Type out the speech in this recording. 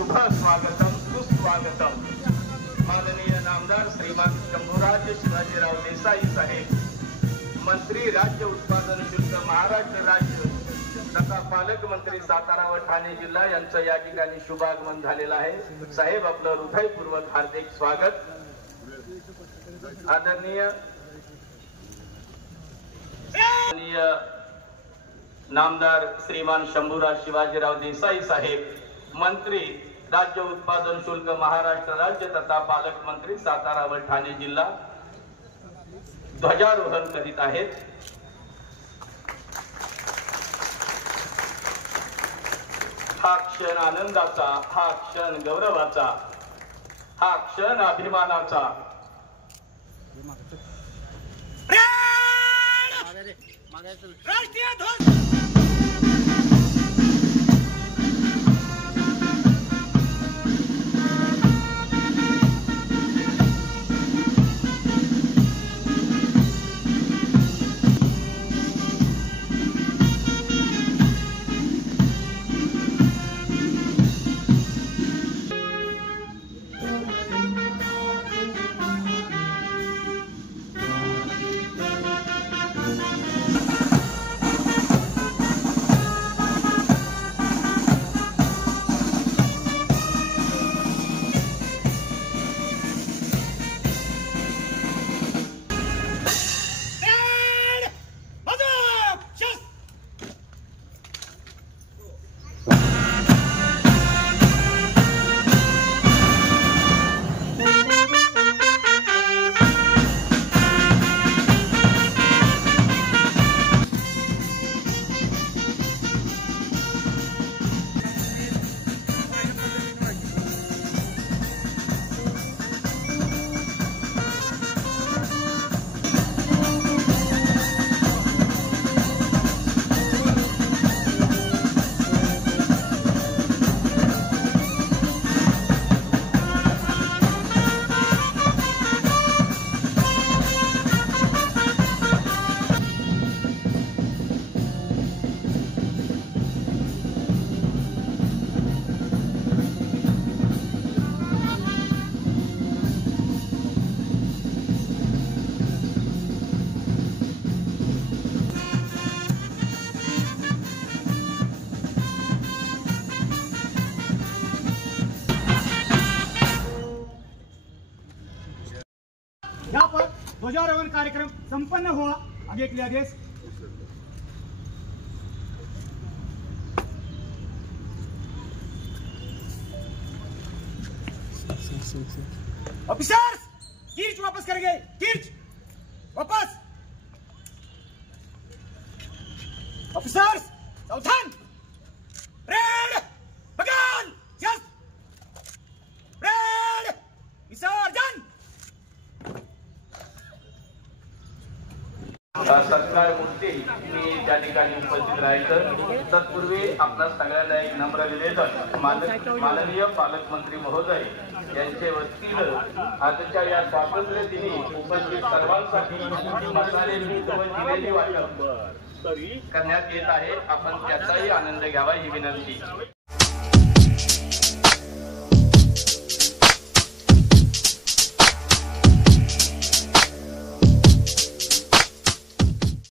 शुभ स्वागतम सुस्वागतम। माननीय नामदार श्रीमान शंभूराज शिवाजीराव देसाई साहेब, मंत्री राज्य उत्पादन शुल्क महाराष्ट्र राज्य तथा पालकमंत्री सातारा व ठाणे जिल्हा यांचं या ठिकाणी शुभागमन झालेलं आहे। साहेब आपलं हृदयपूर्वक हार्दिक स्वागत। आदरणीय नामदार श्रीमान शंभूराज शिवाजीराव देसाई साहेब, मंत्री राज्य उत्पादन शुल्क महाराष्ट्र राज्य तथा पालकमंत्री सातारा व ठाणे जिल्हा ध्वजारोहण करीत आहेत। हा क्षण आनंदाचा, हा क्षण गौरवाचा, हा क्षण अभिमानाचा। राष्ट्रीय ध्वज यहाँ पर ध्वजारोहण कार्यक्रम संपन्न हुआ। आगे के लिए आदेश। ऑफिसर्स कीर्च वापस करेंगे, कीर्च वापस। ऑफिसर्स सावधान, रेड बगान, यस रेड विसर्जन। सत्कार मूर्ती मी त्या ठिकाणी उपस्थित राहायचं। तत्पूर्वी आपल्या सगळ्यांना एक नम्र निवेदन, माननीय पालकमंत्री महोदय यांचे वतीनं आजच्या या स्वातंत्र्य दिनी उपस्थित सर्वांसाठी मसाले मीठ व जिलेबी वाटप करण्यात येत आहे। आपण त्याचाही आनंद घ्यावा ही विनंती।